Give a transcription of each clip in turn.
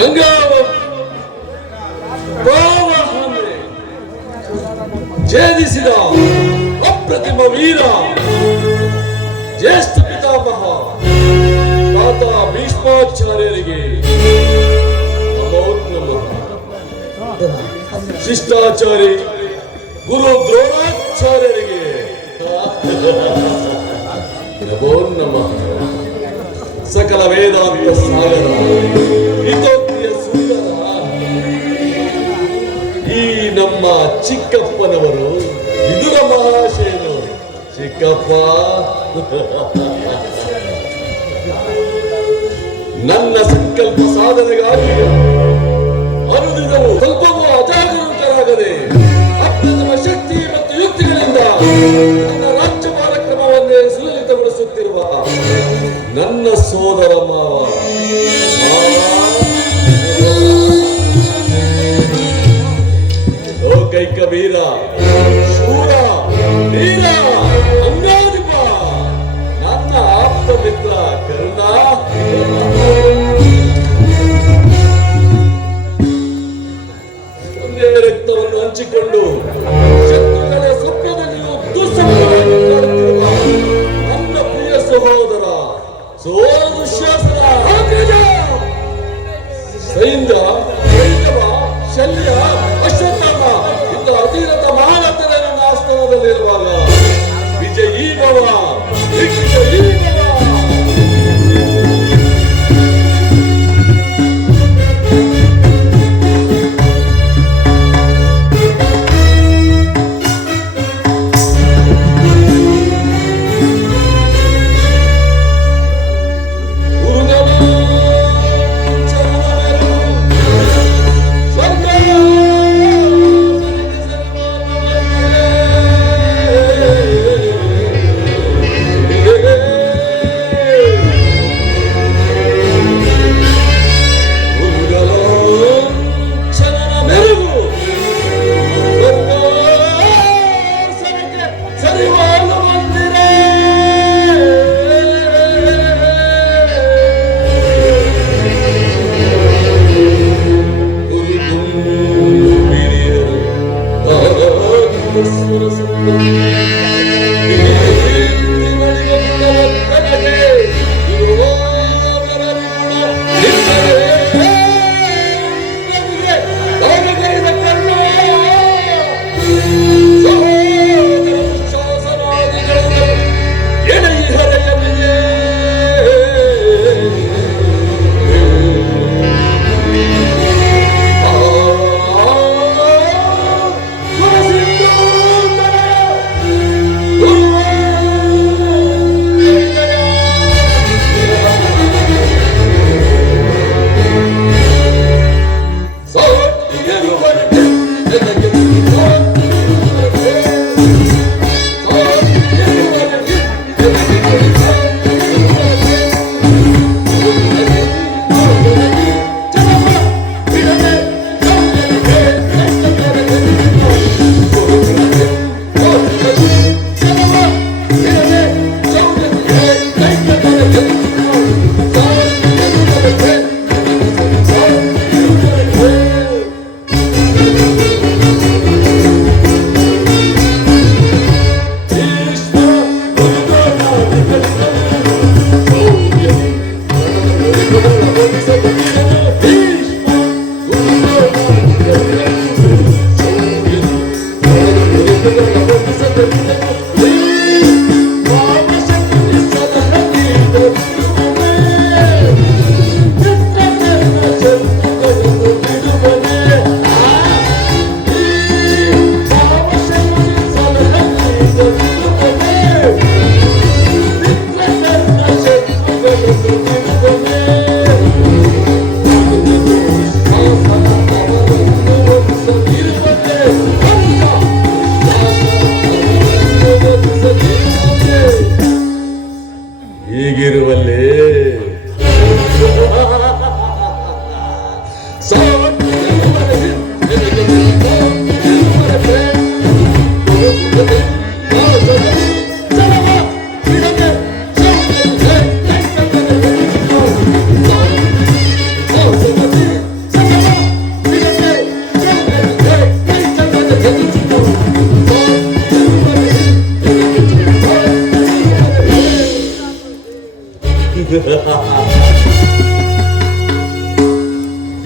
ಗಂಗಾ ಛೇದಿಸಿದ ಅಪ್ರತಿಮ ವೀರ ಜ್ಯೇಷ್ಠ ಪಿತಾಮಹ ತಾತ ಭೀಷ್ಮಾಚಾರ್ಯರಿಗೆ ನಮೋ ನಮಃ. ಶಿಷ್ಟಾಚಾರಿ ಗುರು ದ್ರೋಣಾಚಾರ್ಯರಿಗೆ ನಮೋ ನಮಃ. ಸಕಲ ವೇದಾಂತ ಸಾಗರ ಹಿತೋಕ್ತಿಯ ಸುಂದರ ಈ ನಮ್ಮ ಚಿಕ್ಕಪ್ಪನವರು ವಿದುರ ಮಹಾಶಯನು. ಚಿಕ್ಕಪ್ಪ, ನನ್ನ ಸಂಕಲ್ಪ ಸಾಧನೆಗಾಗಿ ಅನುದಿನವೂ ಸ್ವಲ್ಪವೂ ಅಜಾಗರೂಕರಾಗದೆ ಅಪ್ರತಿಮ ಶಕ್ತಿ ಮತ್ತು ಯುಕ್ತಿಗಳಿಂದ ನನ್ನ ರಾಜ್ಯಭಾರ ಕ್ರಮವನ್ನೇ ಸುಲಲಿತಗೊಳಿಸುತ್ತಿರುವ ನನ್ನ ಸೋದರ ಮಾವ ಲೋಕೈಕ ವೀರ ಶೂರ ವೀರ ಅಂಗಾಧಿಪ ನನ್ನ ಆಪ್ತ ಮಿತ್ರ ಕರುಣ ಒಂದೇ ರಕ್ತವನ್ನು ಹಂಚಿಕೊಂಡು ಶತ್ರುಗಳ ಸ್ವಪ್ನದಲ್ಲಿಯೂ ದುಸ್ಸಮವಾಗಿ ಕಾಡುತ್ತಿರುವ ನನ್ನ ಪ್ರಿಯ ಸಹೋದರ ದುಶ್ಯಾಸನ ಸೈಂದ್ರ ಶಲ್ಯ ಅಶ್ವತ್ಥಾಮ ಇಂಥ ಅತಿರಥ ಮಹಾರಥರ ನನ್ನ ಆಸ್ಥಾನದಲ್ಲಿರುವಾಗ ವಿಜಯೀ ಭವ ವಿಜಯೀ ಭವ.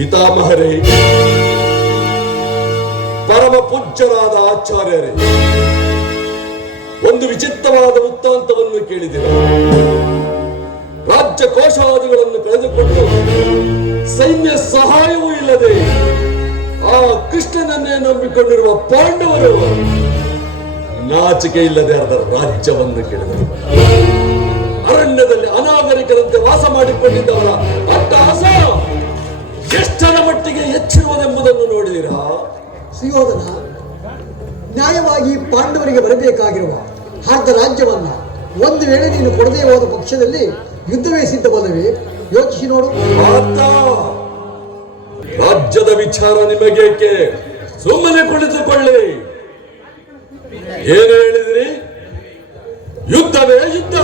ಪಿತಾಮಹರೇ, ಪರಮ ಪೂಜ್ಯರಾದ ಆಚಾರ್ಯರೇ, ಒಂದು ವಿಚಿತ್ರವಾದ ವೃತ್ತಾಂತವನ್ನು ಕೇಳಿದಿರ. ರಾಜ್ಯ ಕೋಶಾದಿಗಳನ್ನು ಕಳೆದುಕೊಂಡು ಸೈನ್ಯ ಸಹಾಯವೂ ಇಲ್ಲದೆ ಆ ಕೃಷ್ಣನನ್ನೇ ನಂಬಿಕೊಂಡಿರುವ ಪಾಂಡವರು ನಾಚಿಕೆ ಇಲ್ಲದೆ ಅದರ ರಾಜ್ಯವನ್ನು ಕೇಳಿದರು. ಅರಣ್ಯದಲ್ಲಿ ಅನಾಗರಿಕರಂತೆ ವಾಸ ಮಾಡಿಕೊಂಡಿದ್ದವರ ಅಟ್ಟಹಾಸ ಎಷ್ಟರ ಮಟ್ಟಿಗೆ ಹೆಚ್ಚಿರುವುದೆಂಬುದನ್ನು ನೋಡಿದಿರಾ? ಸುಯೋಧನ, ನ್ಯಾಯವಾಗಿ ಪಾಂಡವರಿಗೆ ಬರಬೇಕಾಗಿರುವ ಅರ್ಧ ರಾಜ್ಯವನ್ನ ಒಂದು ವೇಳೆ ನೀನು ಕೊಡದೇ ಹೋದ ಪಕ್ಷದಲ್ಲಿ ಯುದ್ಧವೇ ಸಿದ್ಧವಲ್ಲವೇ? ಯೋಚಿಸಿ ನೋಡು. ರಾಜ್ಯದ ವಿಚಾರ ನಿಮಗೇಕೆ? ಸುಮ್ಮನೆ ಕುಳಿತುಕೊಳ್ಳಿ. ಏನು ಹೇಳಿದ್ರಿ? ಯುದ್ಧವೇ ಯುದ್ಧ.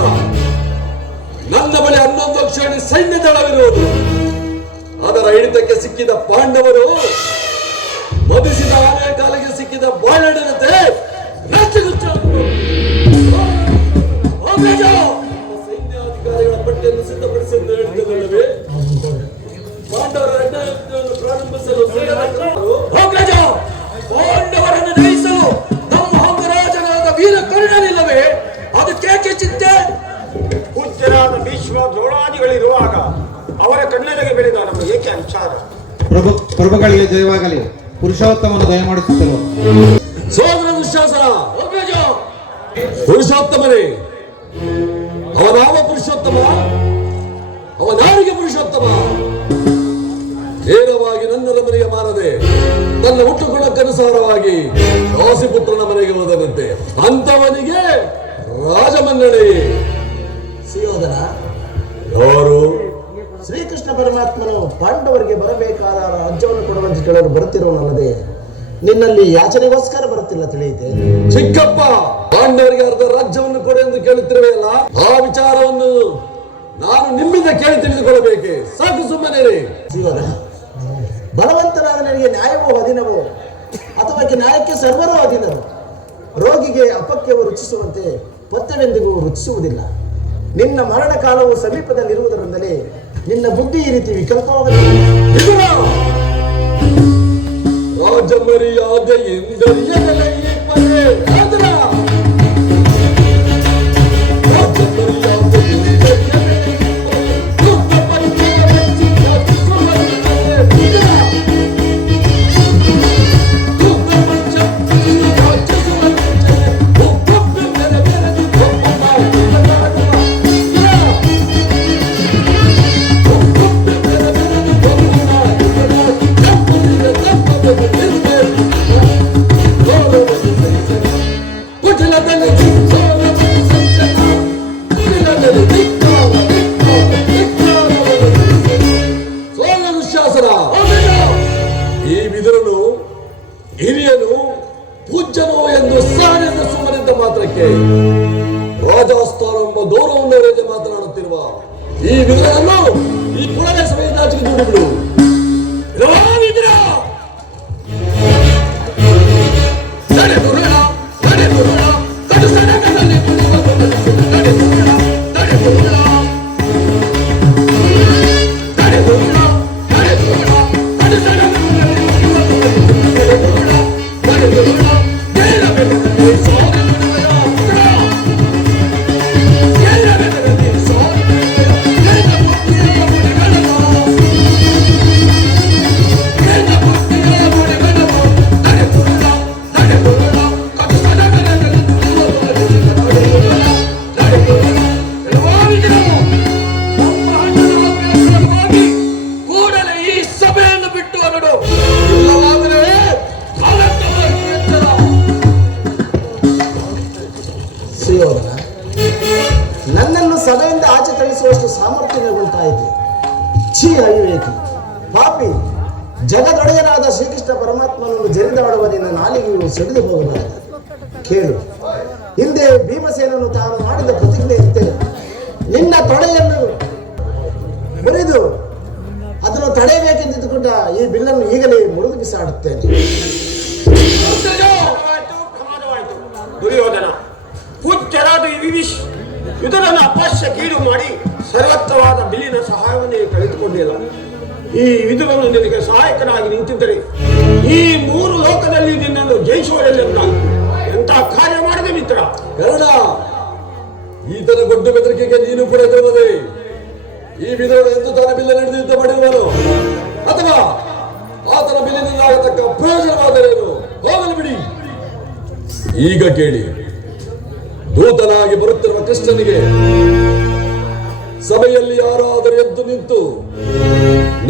ನನ್ನ ಬಳಿ 11 ಕ್ಷಣಿ ಸೈನ್ಯ ದಳವಿರುವುದು. ಅದರ ಹಿಡಿತಕ್ಕೆ ಸಿಕ್ಕಿದ ಪಾಂಡವರು ಮದಿಸಿದ ಆನೆ ಕಾಲಿಗೆ ಸಿಕ್ಕಿದ ಬಾಳೆಡನತೆ ಸೈನ್ಯಾಧಿಕಾರಿಗಳ ಪಟ್ಟಿಯನ್ನು ಸಿದ್ಧಪಡಿಸಿ ಎಂದು ಹೇಳ್ತಿದ್ದಲ್ಲವೇ? ಪಾಂಡವರ ಯುದ್ಧವನ್ನು ಪ್ರಾರಂಭಿಸಲು ಪಾಂಡವರನ್ನು ಜಯಿಸಲು ನಮ್ಮ ಅಂಗರಾಜನಾದ ವೀರ ಕರ್ಣನಿಲ್ಲವೇ? ಅದಕ್ಕೇಕೆ ಚಿಂತೆ? ಪೂಜ್ಯರಾದ ಭೀಷ್ಮ ದ್ರೋಣಾದಿಗಳಿರುವಾಗ ಅವರ ಕಣ್ಣೆಲೆಗೆ ಬೆಳೆದ ನಮ್ಮ ಏಕೆ ವಿಚಾರ? ಪ್ರಭುಗಳಿಗೆ ಜಯವಾಗಲಿ. ಪುರುಷೋತ್ತಮನ ದಯಮಾಡಿಸುತ್ತರು. ಸೋದರ ದುಶ್ಯಾಸನ, ಪುರುಷೋತ್ತಮನೇ, ಅವನಾವ ಪುರುಷೋತ್ತಮ? ಅವನಾರಿಗೆ ಪುರುಷೋತ್ತಮ? ನೇರವಾಗಿ ನನ್ನ ಮನೆಗೆ ಮಾರದೆ ತನ್ನ ಹುಟ್ಟುಗುಣಕ್ಕನುಸಾರವಾಗಿ ದಾಸಿಪುತ್ರನ ಮನೆಗೆ ಹೋದನಂತೆ. ಅಂತವನಿಗೆ ರಾಜಮನ್ನಣೆ. ಸುಯೋಧನ, ಯಾರು? ಶ್ರೀಕೃಷ್ಣ ಪರಮಾತ್ಮನು ಪಾಂಡವರಿಗೆ ಬರಬೇಕಾದ ರಾಜ್ಯವನ್ನು ಕೊಡುವಂತೆ ಕೇಳಲು ಬರುತ್ತಿರುವನಲ್ಲದೆ ನಿನ್ನಲ್ಲಿ ಯಾಚನೆಗೋಸ್ಕರ ಬರುತ್ತಿಲ್ಲ, ತಿಳಿಯುತ್ತೆ? ಚಿಕ್ಕಪ್ಪ, ಪಾಂಡವರಿಗೆ ಅರ್ಧ ರಾಜ್ಯವನ್ನು ಕೊಡು ಎಂದು ಕೇಳುತ್ತಿರುವೆಯಲ್ಲ, ಆ ವಿಚಾರವನ್ನು ನಾನು ನಿಮ್ಮಿಂದ ಕೇಳಿ ತಿಳಿದುಕೊಳ್ಳಬೇಕೆ? ಸಾಕು, ಸುಮ್ಮನೆ. ಸುಯೋಧನ, ಬಲವಂತನಾದ ನನಗೆ ನ್ಯಾಯವೋ ಅಧೀನವೋ ಅಥವಾ ನ್ಯಾಯಕ್ಕೆ ಸರ್ವರೂ ಅಧೀನರು. ರೋಗಿಗೆ ಅಪಕ್ಯವು ರುಚಿಸುವಂತೆ ಪಥ್ಯವೆಂದಿಗೂ ರುಚಿಸುವುದಿಲ್ಲ. ನಿನ್ನ ಮರಣ ಕಾಲವು ಸಮೀಪದಲ್ಲಿರುವುದರಿಂದಲೇ ನಿನ್ನ ಬುದ್ಧಿ ಈ ರೀತಿ ವಿಕಲ್ಪವಾಗಲಿಲ್ಲ. ರಾಜಮರ್ಯಾದೆ ಎಂದರಿಯದಲೇ ಈ ಪದೇ ಆದರ. ರಾಜಮರ್ಯಾದೆ ಎಂದರಿಯದಲೇ ಯುದ್ಧ ಪರಿಚಯ ಈ ವಿದುರನು ಹಿರಿಯನು ಪೂಜ್ಯನು ಎಂದು ಸಾರಿದ ಸುಮ್ಮನಿದ್ದ ಮಾತ್ರಕ್ಕೆ ರಾಜಸ್ಥಾನ ಎಂಬ ಗೌರವವನ್ನು ಮಾತನಾಡುತ್ತಿರುವ ಈ ವಿದುರನನ್ನು ಈ ಪುಳಗ ಸಭೆಯಿಂದ ಆಚೆಗೆ ದೂಡಿಬಿಡು. ನನ್ನನ್ನು ಸಭೆಯಿಂದ ಆಚೆ ತಳಿಸುವಷ್ಟು ಸಾಮರ್ಥ್ಯ ಉಂಟಾಯಿತು. ಛೀ ಅವಿವೇಕಿ, ಪಾಪಿ, ಜಗದೊಡೆಯನಾದ ಶ್ರೀಕೃಷ್ಣ ಪರಮಾತ್ಮನನ್ನು ಜರಿದಾಡುವ ನಿನ್ನ ನಾಲಿಗೆಯು ಸಿಡಿದು ಹೋಗಬಾರದು. ಕೇಳು, ಹಿಂದೆ ಭೀಮಸೇನನು ತಾನು ಮಾಡಿದ ಪ್ರತಿಜ್ಞೆಯಂತೆ ನಿನ್ನ ತೊಡೆಯನ್ನು ಮುರಿದು ಅದನ್ನು ತಡೆಯಬೇಕೆಂದಿದ್ದುಕೊಂಡ ಈ ಬಿಲ್ಲನ್ನು ಈಗಲೇ ಮುರಿದು ಬಿಸಾಡುತ್ತೇನೆ. ದುರ್ಯೋಧನ, ಪೂಜ್ಯರಾದ ಇದನ್ನು ಅಪಶ್ಯ ಗೀಡು ಮಾಡಿ ಸರ್ವತ್ರವಾದ ಬಿಲ್ಲಿನ ಸಹಾಯವನ್ನೇ ಕಳೆದುಕೊಂಡಿಲ್ಲ. ಈ ವಿದುರನು ನಿನಗೆ ಸಹಾಯಕನಾಗಿ ನಿಂತಿದ್ದರೆ ಈ 3 ಲೋಕದಲ್ಲಿ ನಿನ್ನನ್ನು ಜಯಿಸುವರೆಲ್ಲ ಎಂತ ಕಾರ್ಯ ಮಾಡಿದೆ ಮಿತ್ರ. ಕರ್ಣ, ಈತನ ದೊಡ್ಡ ಬೆದರಿಕೆಗೆ ನೀನು ಕೂಡ ಎದುರುವುದೇ? ಈ ವಿದುರನು ಎಂದು ತಾನು ಬಿಲ್ಲ ನಡೆದು ಯುದ್ಧ ಮಾಡಿರುವನು, ಅಥವಾ ಆತನ ಬಿಲ್ಲಿನಿಂದಾಗತಕ್ಕ ಪ್ರಯೋಜನವಾದರೇನು? ಹೋಗಲು ಬಿಡಿ. ಈಗ ಕೇಳಿ, ದೂತನಾಗಿ ಬರುತ್ತಿರುವ ಕೃಷ್ಣನಿಗೆ ಸಭೆಯಲ್ಲಿ ಯಾರಾದರೂ ಎದ್ದು ನಿಂತು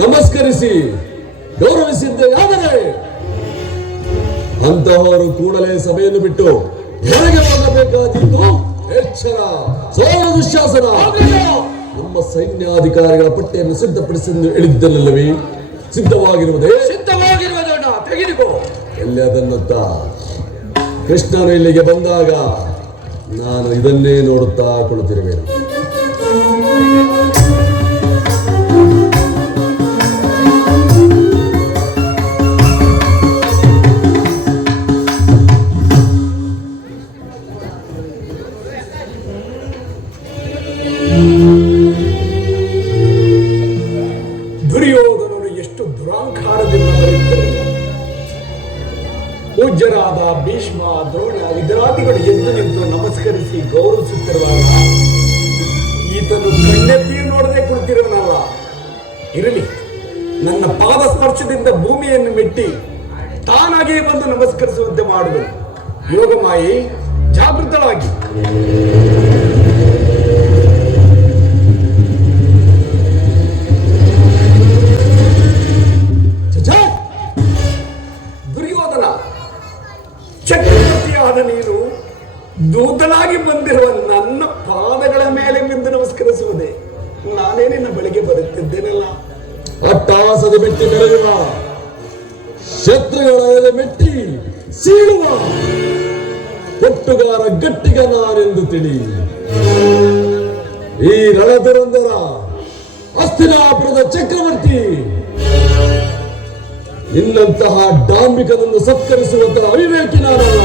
ನಮಸ್ಕರಿಸಿ ಗೌರವಿಸಿದ್ದೆ ಆದರೆ ಅಂತಹವರು ಕೂಡಲೇ ಸಭೆಯನ್ನು ಬಿಟ್ಟು ಹೊರಗೆ ಹೋಗಬೇಕಾಗಿದ್ದು ಎಚ್ಚರ. ಸೋಮ ದುಶ್ಯಾಸನ, ನಮ್ಮ ಸೈನ್ಯಾಧಿಕಾರಿಗಳ ಪಟ್ಟಿಯನ್ನು ಸಿದ್ಧಪಡಿಸಿ ಹೇಳಿದ್ದಲ್ಲವೇ? ಸಿದ್ಧವಾಗಿರುವುದೇ? ಸಿದ್ಧವಾಗಿರುವುದನ್ನ ತೆಗೆದುಕೋ. ಎಲ್ಲಿ ಅದನ್ನತ್ತ ಕೃಷ್ಣನು ಇಲ್ಲಿಗೆ ಬಂದಾಗ ನಾನು ಇದನ್ನೇ ನೋಡುತ್ತಾ ಕುಳಿತಿರುವೆನು. ದುರ್ಯೋಧನನು ಎಷ್ಟು ದುರಾಂಕಾರದಿಂದ ಬರುತ್ತಾರೆ. ಪೂಜ್ಯರಾದ ಭೀಷ್ಮ, ದ್ರೋಣ, ವಿದುರಾದಿಗಳು ಎದ್ದು ನಿಂತು ನಮಸ್ಕರಿಸಿ ಗೌರವಿಸುತ್ತಿರುವಾಗ ಈತನು ಕಣ್ಣೆತ್ತಿಯೂ ನೋಡದೆ ಕುಳಿತಿರುವನಲ್ಲ. ಇರಲಿ, ನನ್ನ ಪಾದ ಸ್ಪರ್ಶದಿಂದ ಭೂಮಿಯನ್ನು ಮೆಟ್ಟಿ ತಾನಾಗಿಯೇ ಬಂದು ನಮಸ್ಕರಿಸುವಂತೆ ಮಾಡುವುದು. ಯೋಗಮಾಯಿ, ಜಾಗೃತವಾಗಿ. ದುರ್ಯೋಧನ, ಚಕ್ರವರ್ತಿಯಾದ ನೀನು ದೂತನಾಗಿ ಬಂದಿರುವ ನನ್ನ ಪಾದಗಳ ಮೇಲೆ ಬಿದ್ದು ನಮಸ್ಕರಿಸುವುದೇ? ನಾನೇ ನಿನ್ನ ಬಳಿಗೆ ಬರುತ್ತಿದ್ದೇನಲ್ಲ. ಅಟ್ಟಾಸದ ಮೆಟ್ಟಿ ಬೆಳೆಯುವ, ಶತ್ರುಗಳ ಮೆಟ್ಟಿ ಸೀಳುವ ಕೊಟ್ಟುಗಾರ ಗಟ್ಟಿಗ ನಾನೆಂದು ತಿಳಿ. ಈ ರಣದುರಂದರ ಹಸ್ತಿನಾಪುರದ ಚಕ್ರವರ್ತಿ ನಿನ್ನಂತಹ ಡಾಂಬಿಕನನ್ನು ಸತ್ಕರಿಸುವಂತಹ ಅವಿವೇಕಿ ನಾನಲ್ಲ.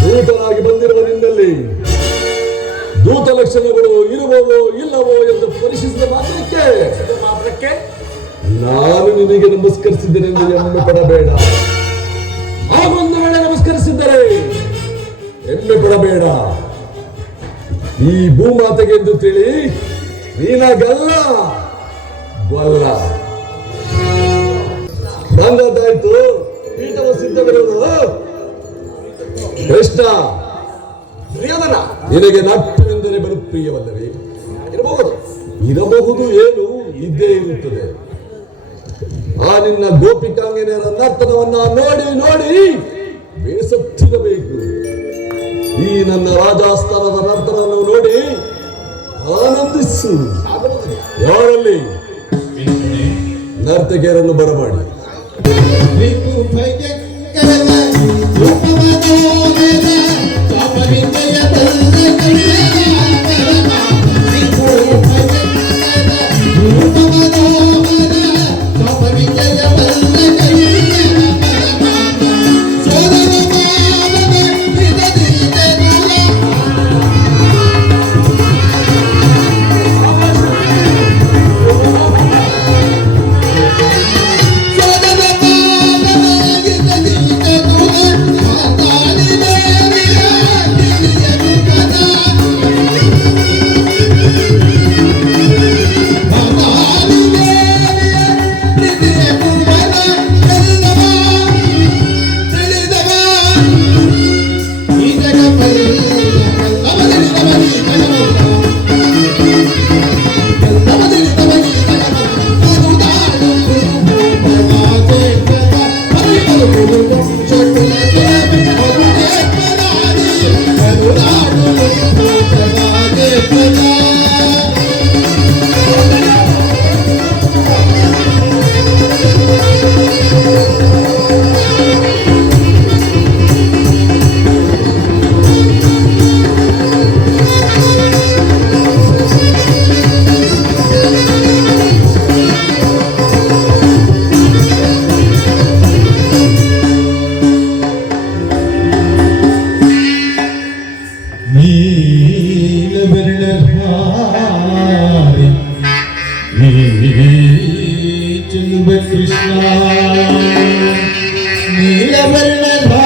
ದೂತನಾಗಿ ಬಂದಿರುವ ನಿನ್ನಲ್ಲಿ ದೂತ ಲಕ್ಷಣಗಳು ಇರುವವೋ ಇಲ್ಲವೋ ಎಂದು ಪರಿಶೀಲಿಸಿದ ಮಾತ್ರಕ್ಕೆ ನಾನು ನಿನಗೆ ನಮಸ್ಕರಿಸಿದ್ದೇನೆಂದು ಹೆಮ್ಮೆ ಪಡಬೇಡ. ಹಾಗೊಂದು ವೇಳೆ ನಮಸ್ಕರಿಸಿದ್ದರೆ ಹೆಮ್ಮೆ ಪಡಬೇಡ. ಈ ಭೂಮಾತೆಗೆ ಎಂದು ತಿಳಿ ನೀನಾಗಲ್ಲ ಗೊಲ್ಲ. ಬಂದದ್ದಾಯ್ತು, ಪೀಠವು ಸಿದ್ಧವಿರುವುದು. ಕೃಷ್ಣ, ದುರ್ಯೋಧನ, ನಿನಗೆ ನಾಟ್ಯವೆಂದರೆ ಬಲು ಪ್ರಿಯವಲ್ಲವೇ? ಇರಬಹುದು, ಏನು ಇದ್ದೇ ಇರುತ್ತದೆ. ಆ ನಿನ್ನ ಗೋಪಿಕಾಂಗನೆಯರ ನರ್ತನವನ್ನ ನೋಡಿ ನೋಡಿ ಬೇಸತ್ತಿರಬೇಕು. ಈ ನನ್ನ ರಾಜಾಸ್ಥಾನದ ನರ್ತನವನ್ನು ನೋಡಿ ಆನಂದಿಸು. ಯಾರಲ್ಲಿ ನರ್ತಕಿಯರನ್ನು ಬರಮಾಡಿ. ಕೃಷ್ಣ ನೀಲವರ್ಣಧಾರಿ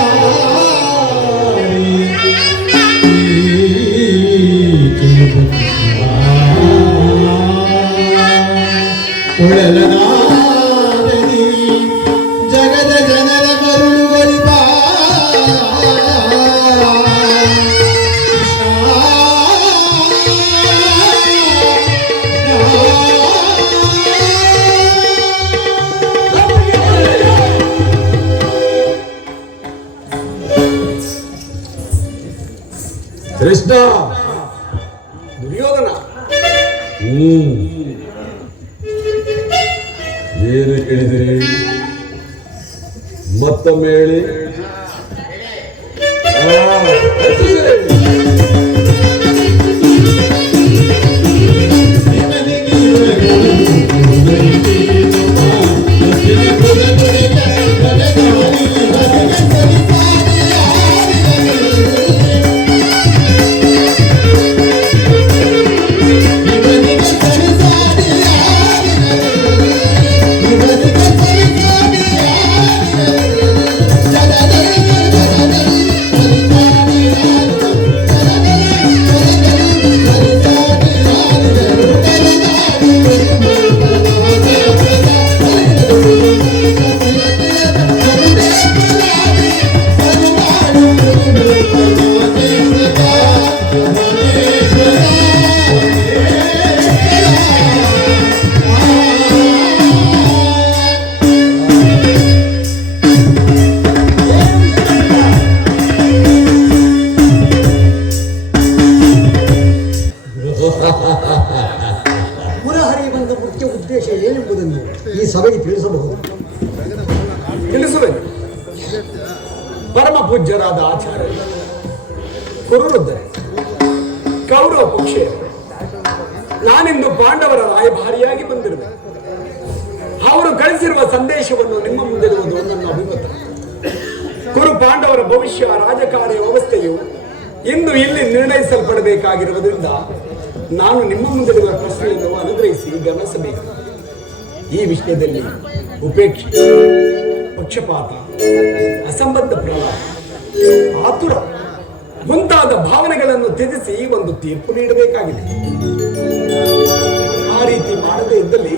ಒಳಲನಾದನಿ ಜಗದ ಜನರ ಮರುಳುಗೊಳಿಪ ಕೃಷ್ಣ, ದುರ್ಯೋಧನ, ಏನು ಕೇಳಿದಿರಿ? ಮತ್ತೊಮ್ಮೆ ಹೇಳಿ. ಮುರಹರಿ ಬಂದ ಮುಖ್ಯ ಉದ್ದೇಶ ಏನೆಂಬುದನ್ನು ಈ ಸಭೆಗೆ ತಿಳಿಸಬಹುದು. ತಿಳಿಸುವೆನು. ಪರಮ ಪೂಜ್ಯರಾದ ಆಚಾರ್ಯ ಕುರುವೃದ್ಧರೇ, ಕೌರವ ಪಕ್ಷೀಯರು, ನಾನಿಂದು ಪಾಂಡವರ ರಾಯಭಾರಿಯಾಗಿ ಬಂದಿರುವೆ. ಅವರು ಕಳಿಸಿರುವ ಸಂದೇಶವನ್ನು ನಿಮ್ಮ ಮುಂದಿರುವುದು ನನ್ನ ಅಭಿಮತ. ಕುರು ಪಾಂಡವರ ಭವಿಷ್ಯ ರಾಜಕಾರ್ಯ ವ್ಯವಸ್ಥೆಯು ಇಂದು ಇಲ್ಲಿ ನಿರ್ಣಯಿಸಲ್ಪಡಬೇಕಾಗಿರುವುದರಿಂದ ನಾನು ನಿಮ್ಮ ಮುಂದಿರುವ ಪ್ರಶ್ನೆಯನ್ನು ಅನುಗ್ರಹಿಸಿ ಗಮನಿಸಬೇಕು. ಈ ವಿಷಯದಲ್ಲಿ ಉಪೇಕ್ಷೆ, ಪಕ್ಷಪಾತ, ಅಸಂಬದ್ಧ ಪ್ರಲಾಪ, ಆತುರ ಮುಂತಾದ ಭಾವನೆಗಳನ್ನು ತ್ಯಜಿಸಿ ಒಂದು ತೀರ್ಪು ನೀಡಬೇಕಾಗಿದೆ. ಆ ರೀತಿ ಮಾಡದೇ ಇದ್ದಲ್ಲಿ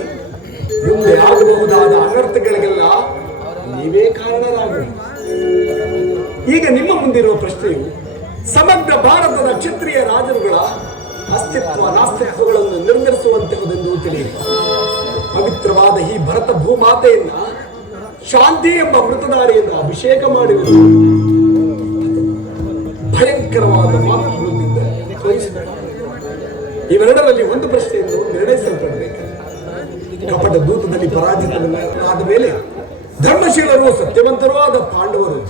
ಮುಂದೆ ಆಗಬಹುದಾದ ಅನರ್ಥಗಳಿಗೆಲ್ಲ ನೀವೇ ಕಾರಣರಾಗುವುದು. ಈಗ ನಿಮ್ಮ ಮುಂದಿರುವ ಪ್ರಶ್ನೆಯು ಸಮಗ್ರ ಭಾರತದ ಕ್ಷತ್ರಿಯ ರಾಜರುಗಳ ಅಸ್ತಿತ್ವ ನಾಸ್ತಿತ್ವಗಳನ್ನು ನಿರ್ಧರಿಸುವಂತಹುದೆಂದು ತಿಳಿಯಿರಿ. ಪವಿತ್ರವಾದ ಈ ಭರತ ಭೂಮಾತೆಯನ್ನ ಶಾಂತಿ ಎಂಬ ಮೃತಧಾರಿಯಿಂದ ಅಭಿಷೇಕ ಮಾಡಿರುವುದು ಭಯಂಕರವಾದ ಮಾತುಗಳಿಂದ ಇವೆರಡರಲ್ಲಿ ಒಂದು ಪ್ರಶ್ನೆಯನ್ನು ನಿರ್ಣಯಿಸಲ್ಪಡಬೇಕು. ಕಪಟ ದೂತದಲ್ಲಿ ಪರಾಜಿತರಾದ ಮೇಲೆ ಧರ್ಮಶೀಲರು ಸತ್ಯವಂತರೂ ಆದ ಪಾಂಡವರು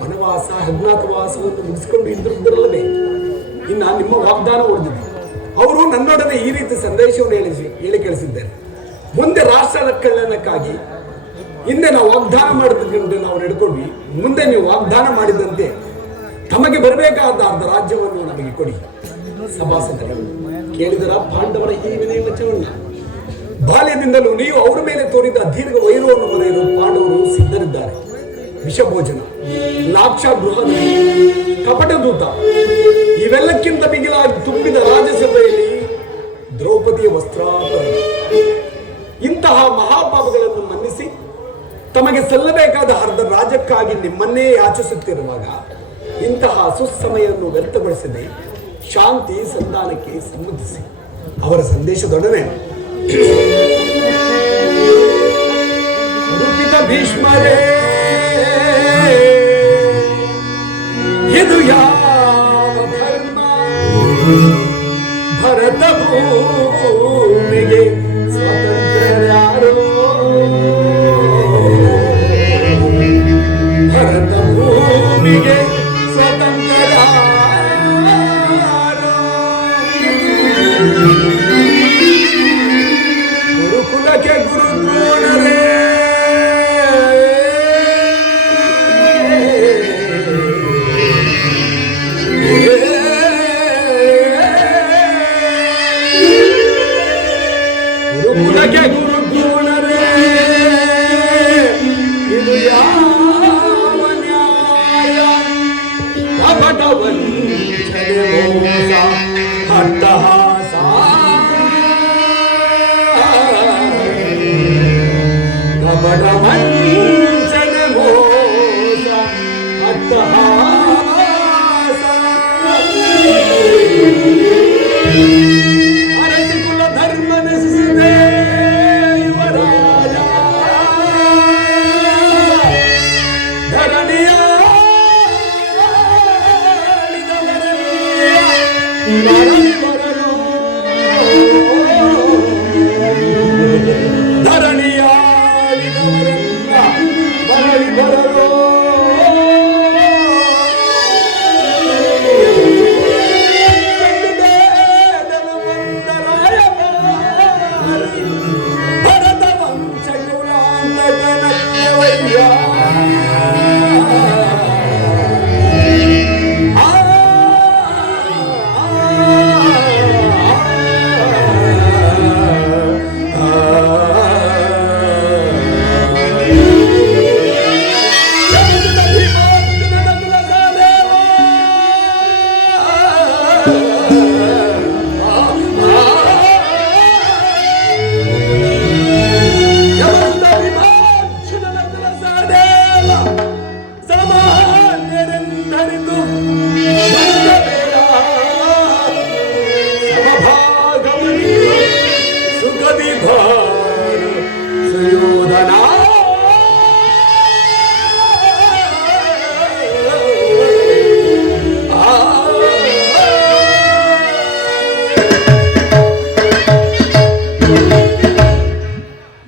ವನವಾಸ ಅಜ್ಞಾತವಾಸವನ್ನು ಮುಗಿಸಿಕೊಂಡು ಇದ್ದಿದ್ದರಲ್ಲವೇ ಇನ್ನು ನಿಮ್ಮ ವಾಗ್ದಾನ ಉಳಿದಿದೆ. ಅವರು ನನ್ನೊಡನೆ ಈ ರೀತಿ ಸಂದೇಶವನ್ನು ಹೇಳಿ ಕಳಿಸಿದ್ದಾರೆ. ಮುಂದೆ ರಾಷ್ಟ್ರದ ಕಲ್ಯಾಣಕ್ಕಾಗಿ ಹಿಂದೆ ನಾವು ವಾಗ್ದಾನ ಮಾಡಿದಂತೆ ನಾವು ನಡ್ಕೊಂಡ್ವಿ. ಮುಂದೆ ನೀವು ವಾಗ್ದಾನ ಮಾಡಿದಂತೆ ತಮಗೆ ಬರಬೇಕಾದ ಅರ್ಧ ರಾಜ್ಯವನ್ನು ನಮಗೆ ಕೊಡಿ. ಸಭಾಸದರು ಕೇಳಿದರ ಪಾಂಡವರ ಈ ವಿನಯ ವಚನವನ್ನ. ಬಾಲ್ಯದಿಂದಲೂ ನೀವು ಅವರ ಮೇಲೆ ತೋರಿದ ದೀರ್ಘ ವೈರವನ್ನು ಮರೆಯಲು ಪಾಂಡವರು ಸಿದ್ಧರಿದ್ದಾರೆ. ವಿಷಭೋಜನ, ಲಾಕ್ಷಾಗೃಹ, ಕಪಟದೂತ ಇವೆಲ್ಲಕ್ಕಿಂತ ಬಿಗಿಲಾಗಿ ತುಂಬಿದ ರಾಜ್ಯಸಭೆಯಲ್ಲಿ ದ್ರೌಪದಿಯ ವಸ್ತ್ರಾಪರಣ, ಇಂತಹ ಮಹಾಪಾಪಗಳನ್ನು ಮನ್ನಿಸಿ ತಮಗೆ ಸಲ್ಲಬೇಕಾದ ಅರ್ಧ ರಾಜ್ಯಕ್ಕಾಗಿ ನಿಮ್ಮನ್ನೇ ಯಾಚಿಸುತ್ತಿರುವಾಗ ಇಂತಹ ಸುಸಮಯನ್ನು ವ್ಯರ್ಥಗೊಳಿಸದೆ ಶಾಂತಿ ಸಂಧಾನಕ್ಕೆ ಸಮ್ಮತಿಸಿ. ಅವರ ಸಂದೇಶದೊಡನೆ ರೂಪಿತ ಭೀಷ್ಮರೇ, ಇದು ಯಾವ ಧರ್ಮ? ಭರತ ಭೂಮಿಗೆ ಸ್ವಾತಂತ್ರ್ಯರ್ಯಾರೋ? ಭರತ ಭೂಮಿಗೆ ಸ್ವತಂತ್ರರಾರೋ? ಗುರುಕುಲಕ್ಕೆ ಗುರು ದ್ರೋಣರೇ,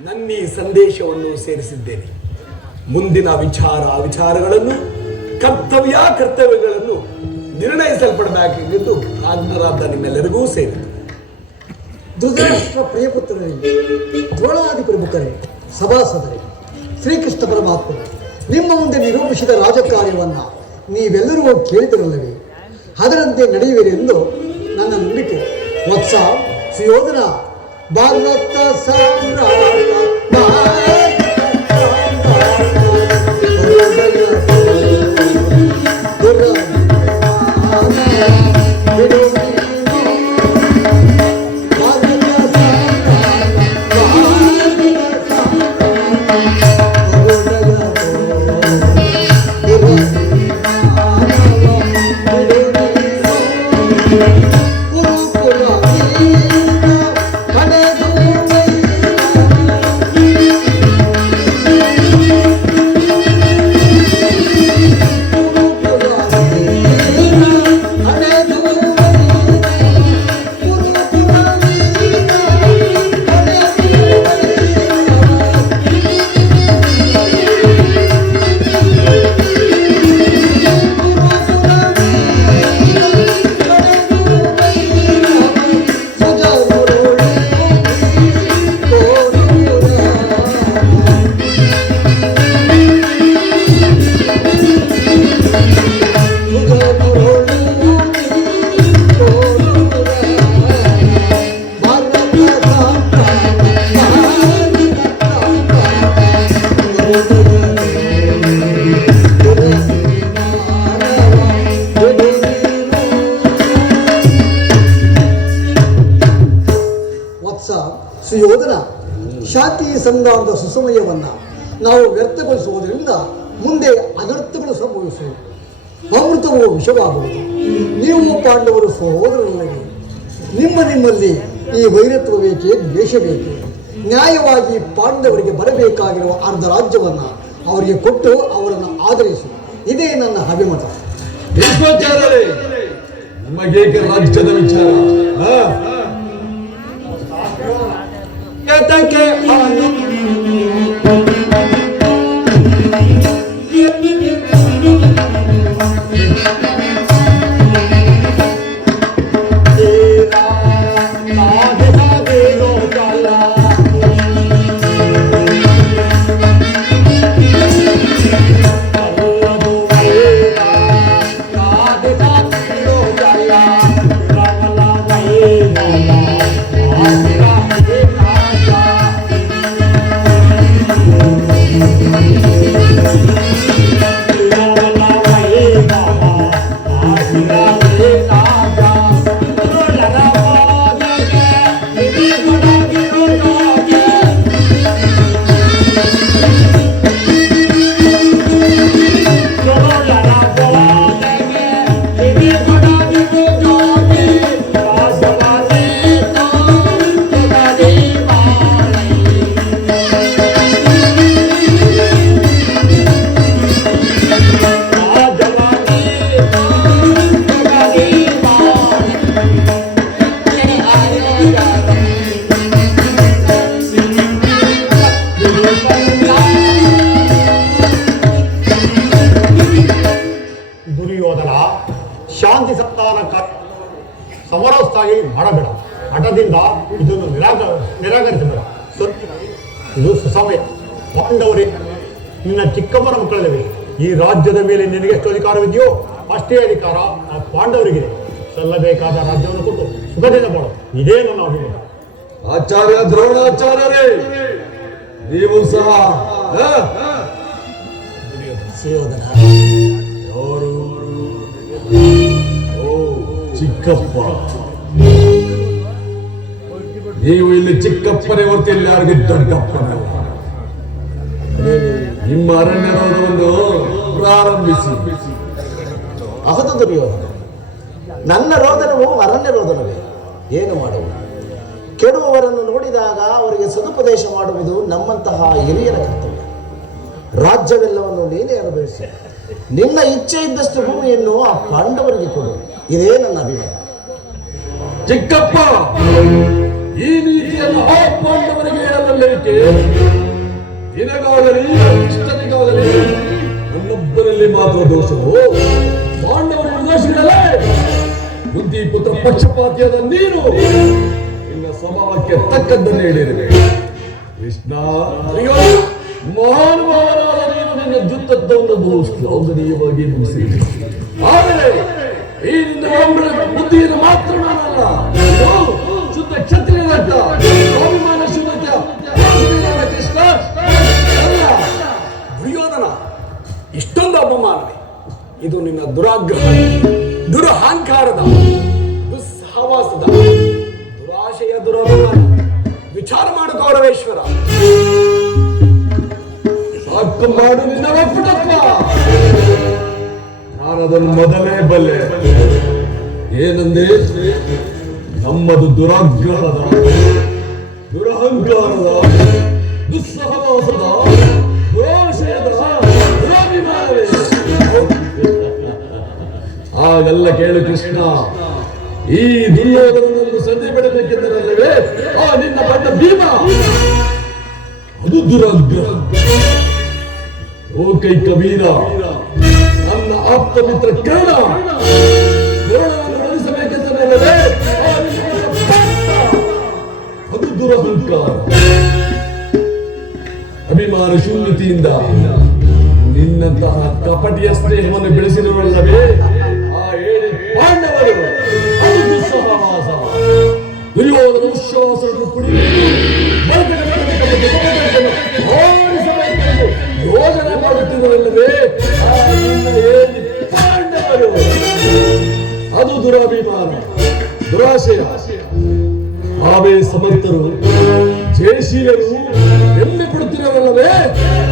ನನ್ನೀ ಸಂದೇಶವನ್ನು ಸೇರಿಸಿದ್ದೇನೆ. ಮುಂದಿನ ವಿಚಾರಗಳನ್ನು ಕರ್ತವ್ಯಗಳನ್ನು ನಿರ್ಣಯಿಸಲ್ಪಡಬೇಕೆಂದು ಆಜ್ಞರಾದ ನಿಮ್ಮೆಲ್ಲರಿಗೂ ಸೇರಿತು. ಧೃತರಾಷ್ಟ್ರ ಪ್ರಿಯಪುತ್ರರಿಗೆ, ದ್ರೋಣಾದಿ ಪ್ರಮುಖರೇ, ಸಭಾಸದರೇ, ಶ್ರೀಕೃಷ್ಣ ಪರಮಾತ್ಮರು ನಿಮ್ಮ ಮುಂದೆ ನಿರೂಪಿಸಿದ ರಾಜಕಾರ್ಯವನ್ನು ನೀವೆಲ್ಲರೂ ಕೇಳಿದಿರಲ್ಲವೇ? ಅದರಂತೆ ನಡೆಯುವಿರೆಂದು ನನ್ನ ನಂಬಿಕೆ. ವತ್ಸ, ಸುಯೋಧನ, ಭಾರತ ಸಾಮ್ರಾಟ, ಸುಯೋಧನ, ಶಾಂತಿ ಸಂಧಾನದ ಸುಸಮಯವನ್ನು ನಾವು ವ್ಯರ್ಥಗೊಳಿಸುವುದರಿಂದ ಮುಂದೆ ಅನರ್ಥಗಳು ಸಂಭವಿಸುವುದು. ಅಮೃತವು ವಿಷವಾಗುವುದು. ನೀವು ಪಾಂಡವರು ಸಹೋದರರಲ್ಲವೇ? ನಿಮ್ಮಲ್ಲಿ ಈ ವೈರತ್ವ ಬೇಕೇ, ದ್ವೇಷ ಬೇಕೇ? ನ್ಯಾಯವಾಗಿ ಪಾಂಡವರಿಗೆ ಬರಬೇಕಾಗಿರುವ ಅರ್ಧ ರಾಜ್ಯವನ್ನು ಅವರಿಗೆ ಕೊಟ್ಟು ಅವರನ್ನು ಆದರಿಸು. ಇದೇ ನನ್ನ ಅಭಿಮತ. ನಮಗೇಕೆ ರಾಜ್ಯದ ವಿಚಾರ? ಶಾಂತಿ ಸಪ್ತಾಹ ಸಮರೋತ್ಸಾಹಿ ಮಾಡಬೇಡ. ಹಠದಿಂದ ಇದನ್ನು ನಿರಾಕರಿಸಬೇಡ. ಇದು ಸುಸಮಯ. ಪಾಂಡವರೇ ನಿನ್ನ ಚಿಕ್ಕಮ್ಮನ ಮಕ್ಕಳಲ್ಲವೇ. ಈ ರಾಜ್ಯದ ಮೇಲೆ ನಿನಗೆ ಎಷ್ಟು ಅಧಿಕಾರವಿದೆಯೋ ಅಷ್ಟೇ ಅಧಿಕಾರ ಆ ಪಾಂಡವರಿಗಿದೆ. ಸಲ್ಲಬೇಕಾದ ರಾಜ್ಯವನ್ನು ಕೊಟ್ಟು ಸುಖದಿಂದ ಬಾಳು. ಇದೇ ನನ್ನ ಅಭಿಮತ. ಆಚಾರ್ಯ ದ್ರೋಣಾಚಾರ್ಯರೇ, ನೀವು ಸಹ ಸುಯೋಧನ, ಯಾರು? ಓ ಚಿಕ್ಕಪ್ಪ, ನೀವು ಇಲ್ಲಿ ಚಿಕ್ಕಪ್ಪನೇ ಹೊರತು ಇಲ್ಲಿ ಯಾರಿಗೂ ದೊಡ್ಡಪ್ಪನ. ನಿಮ್ಮ ಅರಣ್ಯರೋಧವನ್ನು ಪ್ರಾರಂಭಿಸಿ. ಹೌದು ದುರ್ಯೋಧನ, ನನ್ನ ರೋದನವು ಅರಣ್ಯ ರೋದನವೇ. ಏನು ಮಾಡುವುದು? ಕೆಡುವವರನ್ನು ನೋಡಿದಾಗ ಅವರಿಗೆ ಸದುಪದೇಶ ಮಾಡುವುದು ನಮ್ಮಂತಹ ಹಿರಿಯರ ಕರ್ತವ್ಯ. ರಾಜ್ಯವೆಲ್ಲವನ್ನು ನೀನೇ ಅನುಭವಿಸಿ. ನಿನ್ನ ಇಚ್ಛೆ ಇದ್ದಷ್ಟು ಭೂಮಿಯನ್ನು ಆ ಪಾಂಡವರಿಗೆ ಕೊಡು. ಇದೇ ನನ್ನ ಅಭಿಮತ. ಚಿಕ್ಕಪ್ಪ, ಈ ನೀತಿಯನ್ನು ಆ ಪಾಂಡವರಿಗೆ ಹೇಳಬಲ್ಲೇಕೆ? ನಿನಗಾಗಲಿ ಇಷ್ಟನಿಗಾಗಲಿ ನನ್ನೊಬ್ಬರಲ್ಲಿ ಮಾತ್ರ ದೋಷವು. ಪಾಂಡವರು ದೋಷಗಳೇ. ಬುದ್ಧಿ ಪುತ್ರ ಪಕ್ಷಪಾತಿಯಾದ ನೀನು ನಿನ್ನ ಸ್ವಭಾವಕ್ಕೆ ತಕ್ಕದ್ದನ್ನು ಹೇಳಿರುವೆ. ಕೃಷ್ಣ, ಮಹಾನುಭಾವನಾದ ನೀನು ನಿನ್ನ ದುತ್ತತ್ವವನ್ನು ಬಹು ಶ್ಲಾಘನೀಯವಾಗಿ ಮುಗಿಸಿದೆ. ಆದರೆ ಈ ನಿನ್ನ ಬುದ್ಧಿಯನ್ನು ಮಾತ್ರ ನಾನಲ್ಲ, ಶುದ್ಧ ಕ್ಷತ್ರಿಯನಂತ ಸ್ವಾಭಿಮಾನ ಶುದ್ಧತೆ ಕೃಷ್ಣ ಅಲ್ಲ. ದುರ್ಯೋಧನ, ಇಷ್ಟೊಂದು ಅಪಮಾನವೇ? ಇದು ನಿನ್ನ ದುರಾಗ್ರಹ, ದುರಹಂಕಾರದ, ದುಸ್ಸಹವಾಸದ, ದುರಾಶೆಯ ದುರಭಿಮಾನ. ವಿಚಾರ ಮಾಡು ಗೌರವೇಶ್ವರ. ಸಾಕು ಮಾಡು ನಿನ್ನ ಒಪ್ಪುಟಪ್ಪ. ನಾನದನ್ನು ಮೊದಲೇ ಬಲ್ಲೆ. ಏನಂದೆ? ನಮ್ಮದು ದುರಾಗ್ರಹದ, ದುರಹಂಕಾರದ, ದುಸ್ಸಹವಾಸದ, ದುರಾಶಯದ ದುರಾಭಿಮಾನವೇ. ಹಾಗೆಲ್ಲ ಕೇಳು ಕೃಷ್ಣ. ಈ ದುರ್ಯೋಧನನ್ನು ಸಂಧಿ ಬಿಡಬೇಕೆಂದರಲ್ಲವೇ ಆ ನಿನ್ನ ಬಂದ ಭೀಮ, ಅದು ದುರಾಗ್ರಹ. ಓ ಕೈ ಕಬೀರ, ನನ್ನ ಆಪ್ತ ಮಿತ್ರ ಕರ್ಣ ದ್ರೋಣವನ್ನು ಉಳಿಸಬೇಕೆಂದರಲ್ಲವೇ ಆ ನಿನ್ನ ಪಾತ್ರ, ಅದು ದುರಹಂಕಾರ. ಅಭಿಮಾನ ಶೂನ್ಯತೆಯಿಂದ ನಿನ್ನಂತಹ ಕಪಟಿಯ ಸ್ನೇಹವನ್ನು ಬೆಳೆಸಿರುವಲ್ಲವೇ ಆ ಏಳಿ ಪಾಂಡವರು, ಅದು ದುಸ್ಸಹವಾಸ. ದುರ್ಯೋಧನ ವಿಶ್ವಾಸವನ್ನು ಕುಡಿಯಬೇಕು, ಯೋಜನೆ ಮಾಡುತ್ತಿರುವಲ್ಲವೇ ಆ ನಿನ್ನ ಏಳಿ ಪಾಂಡವರು, ಅದು ದುರಾಭಿಮಾನ, ದುರಾಶಯ. ಆವೇ ಸಮರ್ಥರು, ಜಯಶೀಲರು ಹೆಮ್ಮೆ ಪಡುತ್ತಿರುವಲ್ಲವೇ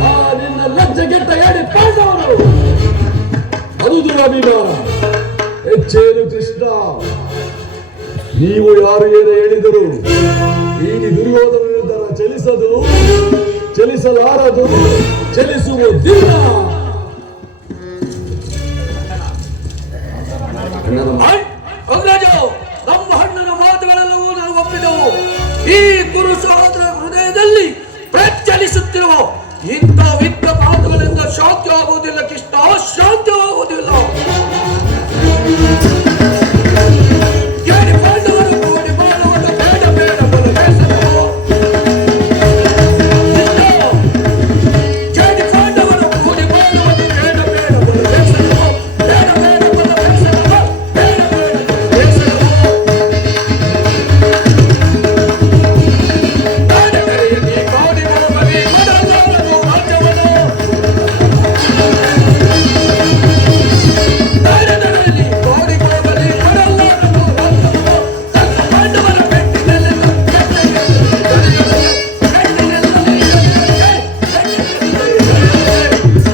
ಆ ನಿನ್ನ ಲಜ್ಜೆಗೆಟ್ಟ ಏಳಿ ಪಾಂಡವರು, ಅದು ದುರಾಭಿಮಾನ. ಹೆಚ್ಚೇನು ಕೃಷ್ಣ, ನೀವು ಯಾರು ಏನು ಹೇಳಿದರು ಈ ದುರ್ಯೋಧನ ನಿರ್ಧಾರ ಚಲಿಸದು, ಚಲಿಸಲಾರದು, ಚಲಿಸುವುದಿಲ್ಲ. ನಮ್ಮ ಹಣ್ಣನ ಮಾತುಗಳೆಲ್ಲವೂ ನಾವು ಒಪ್ಪಿದೆವು. ಈ ಗುರು ಸಹೋದರ ಹೃದಯದಲ್ಲಿ ಪ್ರಜ್ವಲಿಸುತ್ತಿರುವ ಇಂಥ ವಿದ್ದ ಮಾತುಗಳಿಂದ ಶಾಂತಿಯಾಗುವುದಿಲ್ಲ ಕೃಷ್ಣ, ಶಾಂತಿಯಾಗುವುದಿಲ್ಲ. ಪಾಂಡವರು ಕೂಡಿ ಮಾಡುವುದು ಬೇಡ ಬೇಡ ಬಲವೇಸಲು. ಪಾಂಡವರು ಕೂಡಿ ಮಾಡುವುದು ಬೇಡ ಬೇಡ ಬಲವೇಸಲು, ಬೇಡ ಬೇಡ ಬಲವೇಸಲು, ಬೇಡ ಬೇಡ ಬಲವೇಸಲು. ಕಾಡಿ ಬರಬರಿ ಕೊಡಲಾರದು ರಾಜ್ಯವನ್ನು. ಕೋಡಿ ಬರಬರಿ ಕೊಡಲಾರದು ರಾಜ್ಯವನ್ನು. ತನ್ನ ಪಾಂಡವರ ಬೆಟ್ಟಿನಲ್ಲೆಲ್ಲ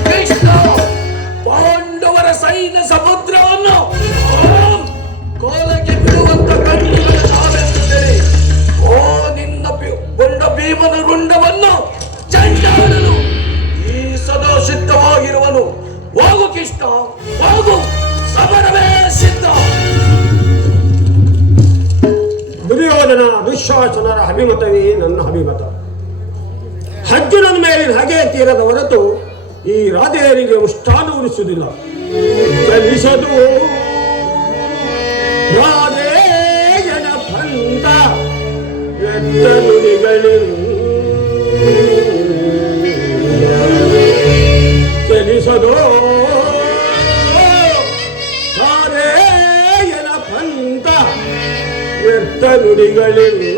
ಕೃಷ್ಣ, ಪಾಂಡವರ ಸೈನ್ಯ ಸಮುದ್ರವನ್ನು ಕೋಲಕ್ಕೆ ಬಿಡುವಂತ ಕಣ್ಣುಗಳು ನಾವೆಂದಿದ್ದರೆ, ಓ ನಿನ್ನ ಗೊಂಡ ಭೀಮನ ರುಂಡವನ್ನು ಚಂಡಾಡಲು ಈ ಸದಾ ಸಿದ್ಧವಾಗಿರುವನು. ಹೋಗು ಕೃಷ್ಣ, ಹೋಗು, ಸಮರವೇ ಸಿದ್ಧ. ದುರ್ಯೋಧನ ದುಶ್ಯಾಸನರ ಅಭಿಮತವೇ ನನ್ನ ಅಭಿಮತ. ಅರ್ಜುನನ ಮೇಲಿನ ಹಾಗೆ ತೀರದ ಹೊರತು ಈ ರಾಧೆಯರಿಗೆ ಉಷ್ಟಾನ ಉರಿಸುವುದಿಲ್ಲ. ಚಲಿಸದು ರಾಧೇಯನ ಬಂದ ಎತ್ತ ನುಡಿಗಳು ನುಡಿಗಳಿರು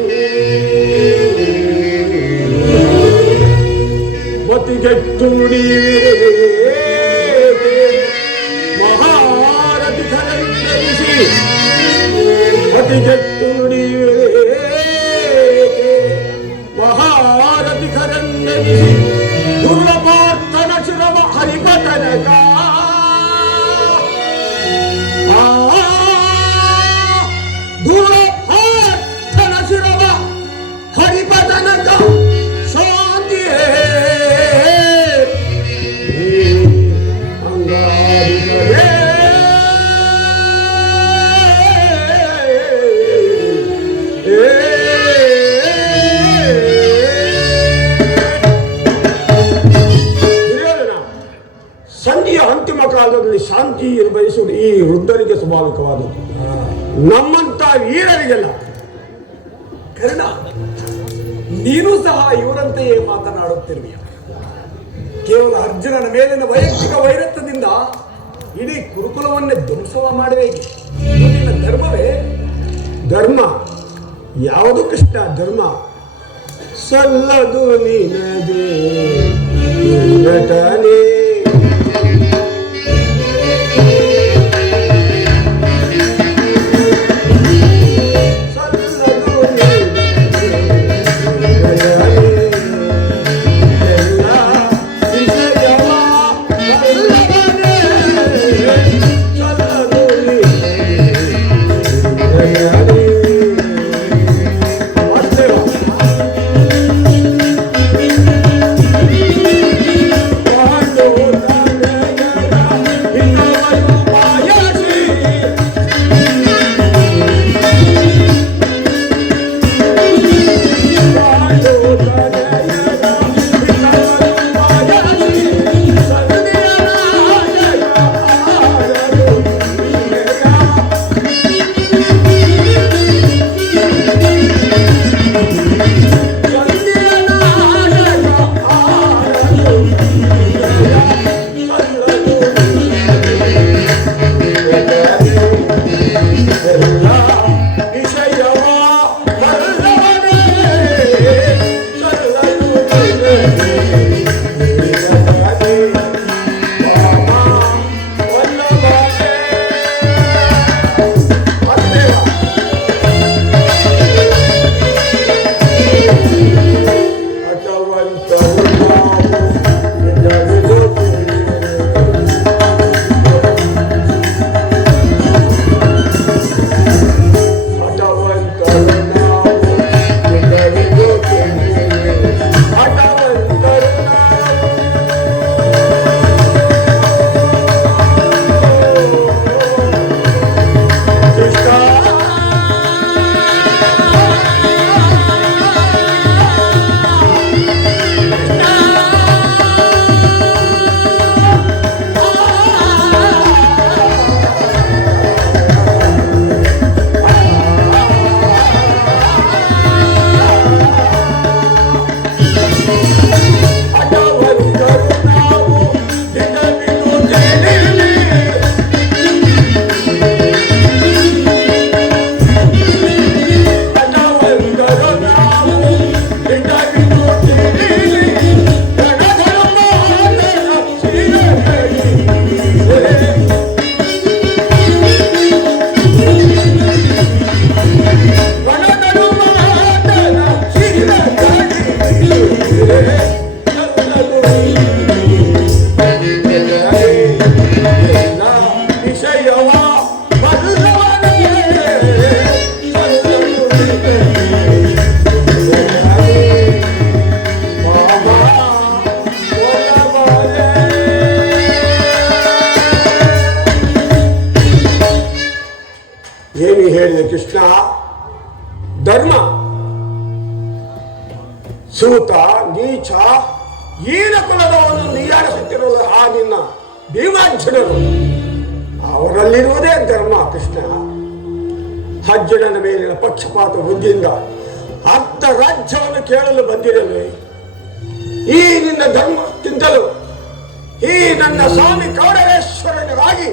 ಮತಿಗೆಟ್ಟು ನುಡಿಯುವಿರೆ ಮಹಾರಥಿ ಕರೆಂದರಿಸಿ ಮತಿಗೆಟ್ಟು ನುಡಿಯುವಿರೆ ಮಹಾರಥಿ ಕರೆಂದರಿಸಿ ದುರ್ಲಭಾರ್ಥನ ಶಿರವ ಹರಿಪತನಕ ದುರ್ಲಭಾರ್ಥನ ಶಿರವ ಹರಿಪತನಕ ಶಾಂತಿಯೇ ಅಂಗಾರಿಗಳೇ ಸಂಧಿಯ ಅಂತಿಮ ಕಾಲದಲ್ಲಿ ಶಾಂತಿಯನ್ನು ಬಯಸುವುದು ಈ ವೃದ್ಧರಿಗೆ ಸ್ವಾಭಾವಿಕವಾದದ್ದು. ನಮ್ಮಂತ ವೀರರಿಗೆಲ್ಲ ಕರ್ಣ, ನೀನು ಸಹ ಇವರಂತೆಯೇ ಮಾತನಾಡುತ್ತಿರುವೆಯ. ಕೇವಲ ಅರ್ಜುನನ ಮೇಲಿನ ವೈಯಕ್ತಿಕ ವೈರತ್ವದಿಂದ ಇಡೀ ಕುರುಕುಲವನ್ನೇ ಧ್ವಂಸವ ಮಾಡಬೇಕು. ನಿನ್ನ ಧರ್ಮವೇ? ಧರ್ಮ ಯಾವುದು ಕೃಷ್ಣ? ಧರ್ಮ ಸಲ್ಲದು ನಿನಗೆ ನಟನೆ ಏನು ಹೇಳಿದೆ ಕೃಷ್ಣ? ಧರ್ಮ ಸೂತ ನೀಚ ಈನ ಕುಲದವನ್ನು ನಿಯಾರಿಸುತ್ತಿರುವ ಆ ನಿನ್ನ ಭೀಮಾರ್ಜುನರು, ಅವರಲ್ಲಿರುವುದೇ ಧರ್ಮ ಕೃಷ್ಣ. ಅರ್ಜುನನ ಮೇಲಿನ ಪಕ್ಷಪಾತ ಬುದ್ಧಿಯಿಂದ ಅರ್ಧ ರಾಜ್ಯವನ್ನು ಕೇಳಲು ಬಂದಿರಲು ಈ ನಿನ್ನ ಧರ್ಮಕ್ಕಿಂತಲೂ ಈ ನನ್ನ ಸ್ವಾಮಿ ಕೌರವೇಶ್ವರನಿಗಾಗಿ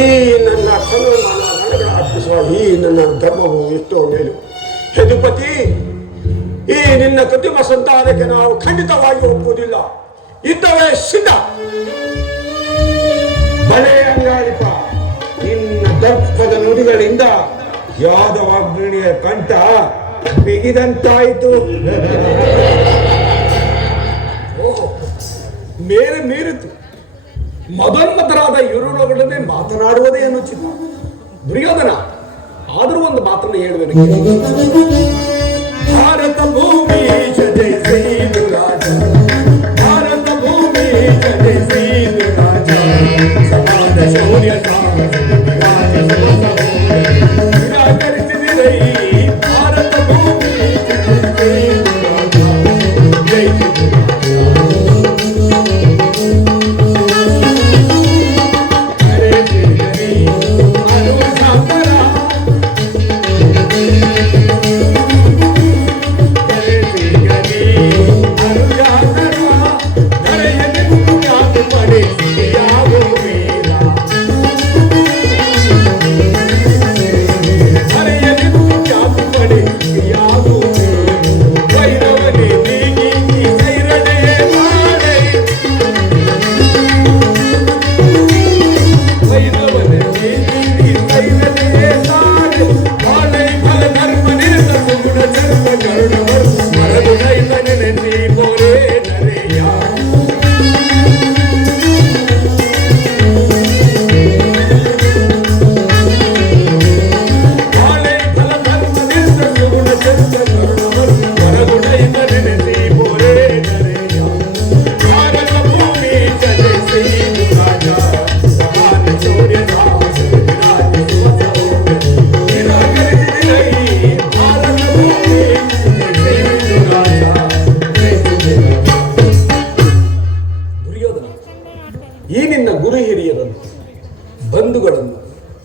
ಈ ನನ್ನ ತನುವನ್ನು ನನಗೆ ಅರ್ಪಿಸ ಈ ನನ್ನ ಧರ್ಮವು ಎಷ್ಟೋ ಮೇಲು. ಯದುಪತಿ, ಈ ನಿನ್ನ ಕೃತ್ರಿಮ ಸಂತಾನಕ್ಕೆ ನಾವು ಖಂಡಿತವಾಗಿ ಒಪ್ಪುವುದಿಲ್ಲ. ಇದ್ದವೇ ಸಿದ್ಧ. ಬಲೆ ಅಂಗಾರಿಪ, ನಿನ್ನ ದರ್ಪದ ನುಡಿಗಳಿಂದ ಯಾದವಾಗ್ನಿಯ ಕಂಠ ಬಿಗಿದಂತಾಯಿತು. ಓಹೋ, ಮೇರೆ ಮೀರಿತು. ಮದೋನ್ಮತರಾದ ಇವರೊಳಗಡೆ ಮಾತನಾಡುವುದೇ ಅನ್ನುಚಿತ. ದುರ್ಯೋಧನ, ಆದರೂ ಒಂದು ಮಾತನ್ನು ಹೇಳುವೆನು. ಭಾರತ ಭೂಮಿ ಜಯ ಶ್ರೀನು ರಾಜ, ಭಾರತ ಭೂಮಿ ಜಯ ಶ್ರೀನು ರಾಜ, ಸಮಾನ ಶೌರ್ಯ ನಿರಾಕರಿಸಿದಿರೈ. ಭಾರತ ಭೂಮಿ ಜಯ ಶ್ರೀನು ರಾಜ, ಜೈ ಬಂಧುಗಳನ್ನು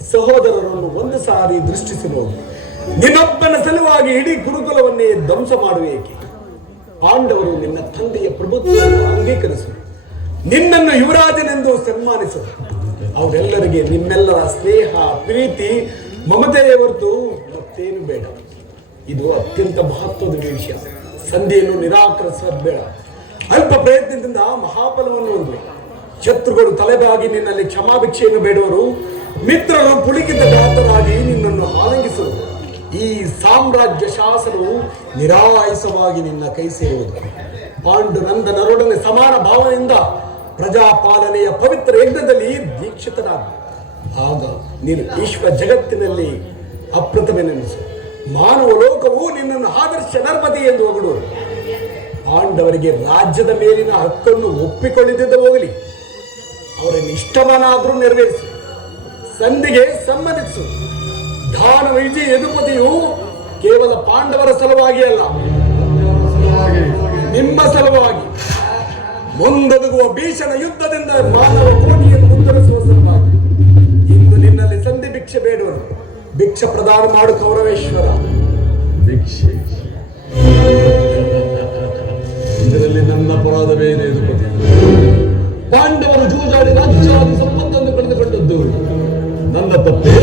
ಸಹೋದರರನ್ನು ಒಂದು ಸಾರಿ ದೃಷ್ಟಿಸಿ ನೋಡಿ. ನಿನ್ನೊಬ್ಬನ ಸಲುವಾಗಿ ಇಡೀ ಗುರುಕುಲವನ್ನೇ ಧ್ವಂಸ ಮಾಡುವೇಕೆ? ಪಾಂಡವರು ನಿನ್ನ ತಂದೆಯ ಪ್ರಭುತ್ವವನ್ನು ಅಂಗೀಕರಿಸು, ನಿನ್ನನ್ನು ಯುವರಾಜನೆಂದು ಸನ್ಮಾನಿಸು. ಅವರೆಲ್ಲರಿಗೆ ನಿಮ್ಮೆಲ್ಲರ ಸ್ನೇಹ, ಪ್ರೀತಿ, ಮಮತೆಯ ಹೊರತು ಮತ್ತೇನು ಬೇಡ. ಇದು ಅತ್ಯಂತ ಮಹತ್ವದ ವಿಷಯ. ಸಂಧಿಯನ್ನು ನಿರಾಕರಿಸಬೇಡ. ಬೇಡ. ಅಲ್ಪ ಪ್ರಯತ್ನದಿಂದ ಮಹಾಫಲವನ್ನು ಹೊಂದಬೇಕು. ಶತ್ರುಗಳು ತಲೆಬಾಗಿ ನಿನ್ನಲ್ಲಿ ಕ್ಷಮಾಭಿಕ್ಷೆಯನ್ನು ಬೇಡುವರು. ಮಿತ್ರರು ಪುಳಿಕಿತ ಗಾತರಾಗಿ ನಿನ್ನನ್ನು ಆಲಂಗಿಸುವರು. ಈ ಸಾಮ್ರಾಜ್ಯ ಶಾಸನವು ನಿರಾಯಸವಾಗಿ ನಿನ್ನ ಕೈ ಸೇರುವುದು. ಪಾಂಡುನಂದನರೊಡನೆ ಸಮಾನ ಭಾವನೆಯಿಂದ ಪ್ರಜಾಪಾಲನೆಯ ಪವಿತ್ರ ಯಜ್ಞದಲ್ಲಿ ದೀಕ್ಷಿತನಾಗ. ಆಗ ನೀನು ಈಶ್ವರ ಜಗತ್ತಿನಲ್ಲಿ ಅಪ್ರತಿಮೆನೆನಿಸು. ಮಾನವ ಲೋಕವು ನಿನ್ನನ್ನು ಆದರ್ಶ ನರ್ಮದಿ ಎಂದು ಹೊಗಳುವುದು. ಪಾಂಡವರಿಗೆ ರಾಜ್ಯದ ಮೇಲಿನ ಹಕ್ಕನ್ನು ಒಪ್ಪಿಕೊಳ್ಳದಿದ್ದ ಹೋಗಲಿ, ಅವರನ್ನು ಇಷ್ಟವನಾದರೂ ನೆರವೇರಿಸು. ಸಂಧಿಗೆ ಸಮ್ಮತಿಸು. ದಾನ ವಿಜಯ ಯದುಪತಿಯು ಕೇವಲ ಪಾಂಡವರ ಸಲುವಾಗಿ ಅಲ್ಲ, ನಿಮ್ಮ ಸಲುವಾಗಿ ಮುಂದೊದಗುವ ಭೀಷಣ ಯುದ್ಧದಿಂದ ಮಾನವ ಕೋಟಿಯನ್ನು ಉತ್ತರಿಸುವ ಸಲುವಾಗಿ ಇಂದು ನಿನ್ನಲ್ಲಿ ಸಂಧಿ ಭಿಕ್ಷೆ ಬೇಡುವರು. ಭಿಕ್ಷೆ ಪ್ರದಾನ ಮಾಡು ಕೌರವೇಶ್ವರ. ಭಿಕ್ಷೆ ಇದರಲ್ಲಿ ನನ್ನ ಅಪರಾಧವೇನೇ ಯದುಪತಿ? ಪಾಂಡವರು ಜೂಜಾಡಿ ರಾಜ್ಯಾದಿ ಸಂಪತ್ತನ್ನು ಕಳೆದುಕೊಂಡದ್ದು ನನ್ನ ತಪ್ಪೆ.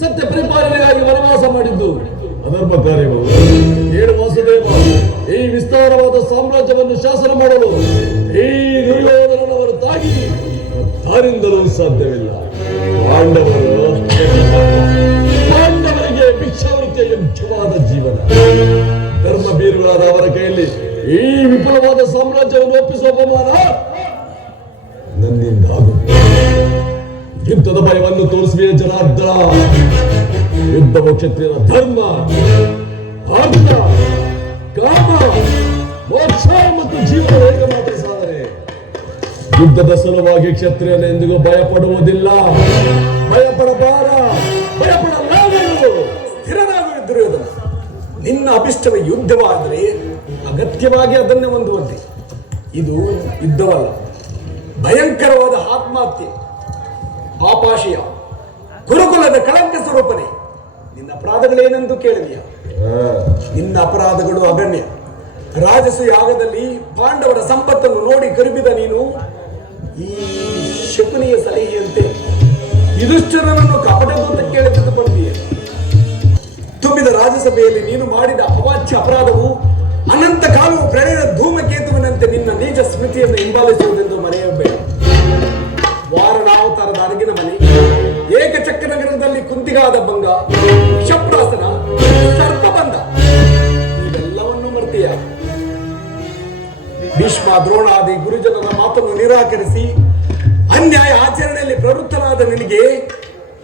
ಸತ್ಯ ಪರಿಪಾಲನೆಗಾಗಿ ವನವಾಸ ಮಾಡಿದ್ದು ಅಧರ್ಮ ಕಾರ್ಯಗಳು. 7 ವಾಸುದೇವ ಈ ವಿಸ್ತಾರವಾದ ಸಾಮ್ರಾಜ್ಯವನ್ನು ಶಾಸನ ಮಾಡಲು ಈ ದುರ್ಯೋಧನನವರು ತಾಗಿ ತಾರಿಂದಲೂ ಸಾಧ್ಯವಿಲ್ಲ. ಪಾಂಡವರಿಗೆ ಭಿಕ್ಷಾವೃತ್ತಿಯ ಯೋಗ್ಯವಾದ ಜೀವನ. ಧರ್ಮ ಬೀರುಗಳಾದ ಅವರ ಕೈಯಲ್ಲಿ ಈ ವಿಪುಲವಾದ ಸಾಮ್ರಾಜ್ಯವನ್ನು ಒಪ್ಪಿಸುವ ಅಪಮಾನ ನನ್ನಿಂದ ಆಗುತ್ತೆ. ಯುದ್ಧದ ಭಯವನ್ನು ತೋರಿಸುವ ಜನಾರ್ದನ. ಯುದ್ಧವು ಕ್ಷತ್ರಿಯರ ಧರ್ಮ, ಅರ್ಥ, ಕಾಮ, ಮೋಕ್ಷ ಮತ್ತು ಜೀವನ ಹೇಗೆ ಮಾತ್ರ ಸಾಧನೆ. ಯುದ್ಧದ ಸಲುವಾಗಿ ಕ್ಷತ್ರಿಯನ ಎಂದಿಗೂ ಭಯಪಡುವುದಿಲ್ಲ. ಭಯಪಡಬಾರ, ಭಯಪಡಲಾಗದು. ಸ್ಥಿರನಾಗುವ ದುರ್ಯೋಧನ, ನಿನ್ನ ಅಭಿಷ್ಟವ ಯುದ್ಧವಾದರೆ ಅಗತ್ಯವಾಗಿ ಅದನ್ನೇ ಹೊಂದುವಂತೆ. ಇದು ಯುದ್ಧವಲ್ಲ, ಭಯಂಕರವಾದ ಆತ್ಮಹತ್ಯೆ, ಆಪಾಶಯ, ಗುರುಕುಲದ ಕಳಂಕ ಸ್ವರೂಪನೆ. ನಿನ್ನ ಅಪರಾಧಗಳೇನೆಂದು ಕೇಳಿದೆಯಾ? ನಿನ್ನ ಅಪರಾಧಗಳು ಅಗಣ್ಯ. ರಾಜಸು ಯಾಗದಲ್ಲಿ ಪಾಂಡವರ ಸಂಪತ್ತನ್ನು ನೋಡಿ ಕರುಬಿದ ನೀನು ಈ ಶಕುನಿಯ ಸಲಹೆಯಂತೆ ಯುಧಿಷ್ಠಿರನನ್ನು ಕಪಟದೂತ ಕೇಳಿದ್ದು ಬಂದೀಯ. ರಾಜಸಭೆಯಲ್ಲಿ ನೀನು ಮಾಡಿದ ಅವಾಚ್ಯ ಅಪರಾಧವು ಅನಂತ ಕಾಲವು ಪ್ರಣಯದ ಧೂಮಕೇತುವಿನಂತೆ ನಿನ್ನ ನೀಚ ಸ್ಮೃತಿಯನ್ನು ಹಿಂಬಾಲಿಸುವುದೆಂದು ಮರೆಯಬೇಡ. ವಾರಣಾವತಾರದ ಅರಗಿನ ಮನೆ, ಏಕಚಕ್ರ ನಗರದಲ್ಲಿ ಕುಂತಿಗಾದ ಭಂಗ, ವಿಷಪ್ರಾಸನ, ಸರ್ಪಬಂಧ ಇವೆಲ್ಲವನ್ನು ಮರ್ತೀಯ. ಭೀಷ್ಮ ದ್ರೋಣಾದಿ ಗುರುಜನರ ಮಾತನ್ನು ನಿರಾಕರಿಸಿ ಅನ್ಯಾಯ ಆಚರಣೆಯಲ್ಲಿ ಪ್ರವೃತ್ತನಾದ ನಿನಗೆ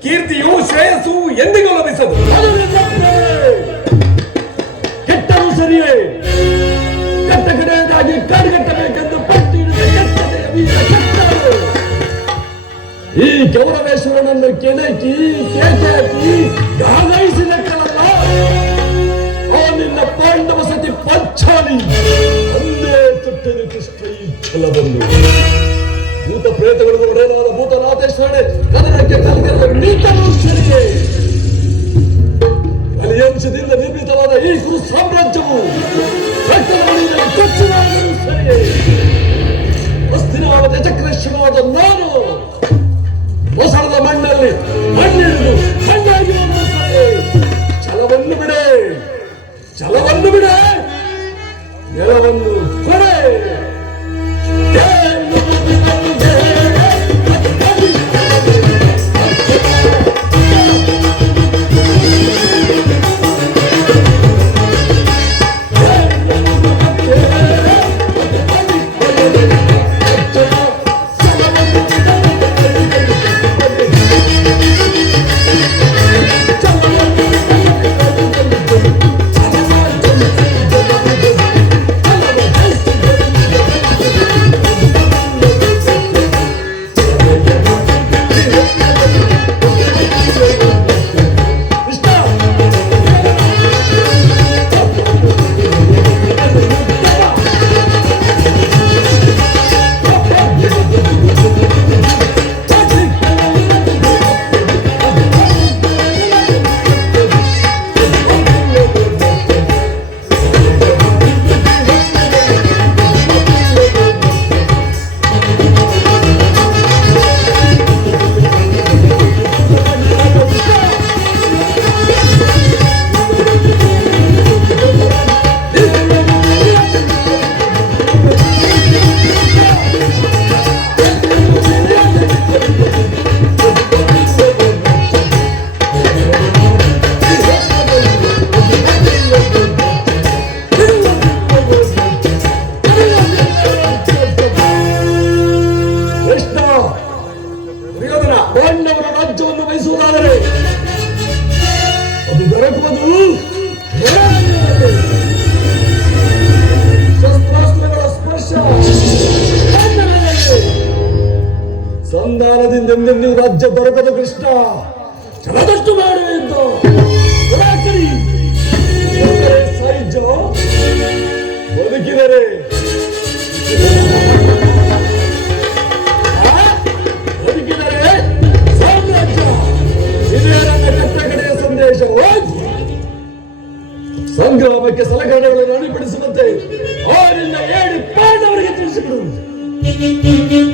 ಕೀರ್ತಿಯು ಶ್ರೇಯಸ್ಸು ಎಂದಿಗೂ ಲಭಿಸದು. ಕೆಟ್ಟರು ಸರಿಯೇ, ಕೆಟ್ಟ ಕಡೆಯದಾಗಿ ಕಾಡುಗಟ್ಟಬೇಕೆಂದು ಪಟ್ಟಿ ಕೆಟ್ಟತೆಯ ವೀರ ಕೆಟ್ಟರು. ಈ ಕೌರವೇಶ್ವರನನ್ನು ಕೆಣಕಿ ಕೇಚಾಕಿ ಗಾಗೈಸಿದಕ್ಕಲ್ಲ ನಿನ್ನ ಪಾಂಡವ ಸತಿ ಪಂಚಾಲಿ ಒಂದೇ ತುಟ್ಟನು ಕೃಷ್ಣ ಈ ಛಲವನ್ನು. ಭೂತ ಪ್ರೇತಗಳು ಒಡೆಯಲಾದ ಭೂತನಾಥೇಶ್ವರನೇ ಕದನಕ್ಕೆ ಕಲಿತಿರುವ ನೀತನು ಸರಿಯೇ. ಕಲಿಯಂಶದಿಂದ ನಿರ್ಮಿತವಾದ ಈ ಕುರು ಸಾಮ್ರಾಜ್ಯವು ರಕ್ತದ ಮನೆಯಲ್ಲಿ ಕೊಚ್ಚಲಾದರೂ ಸರಿಯೇ. ಅಸ್ಥಿರವಾದ ಚಕ್ರೇಶ್ವರವಾದ ನಾನು ಮೊಸರದ ಮಣ್ಣಲ್ಲಿ ಮಣ್ಣಿಡಿದು ಮಣ್ಣಾಗಿ ಸರಿಯೇ. ಛಲವನ್ನು ಬಿಡೆ, ಛಲವನ್ನು ಬಿಡೆ, ನೆಲವನ್ನು ಕೊಡೆ. ಪಾಂಡವರ ರಾಜ್ಯವನ್ನು ವಹಿಸುವುದಾದರೆ ಅದು ದೊರಕುವುದು ಶಸ್ತ್ರಾಸ್ತ್ರಗಳ ಸ್ಪರ್ಶ. ಸಂಧಾನದಿಂದ ಎಂದೆಂದಿಗೂ ರಾಜ್ಯ ದೊರಕದು ಕೃಷ್ಣ. ಛಲದಷ್ಟು ಮಾಡುವೆ ಎಂದು ಸಾಹಿತ್ಯ ಬದುಕಿದರೆ ಸಂಗ್ರಾಮಕ್ಕೆ ಸಲಕರಣೆಗಳನ್ನು ಅಣಿಪಡಿಸುವಂತೆ ಅವರಿಂದ ಹೇಳಿ ಪಾಂಡವರಿಗೆ ತಿಳಿಸಿಬಿಡು.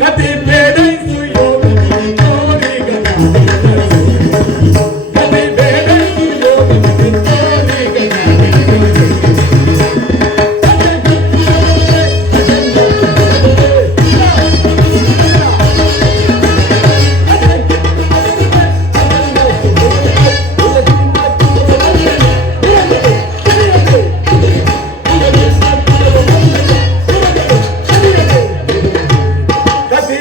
ಕತೆ ಬೇಡೈಸು ಯೋಗದಲ್ಲಿ ತೋರಿಗನ, ಕತೆ ಬೇಡೈಸು ಯೋಗದಲ್ಲಿ ತೋರಿಗನ. Happy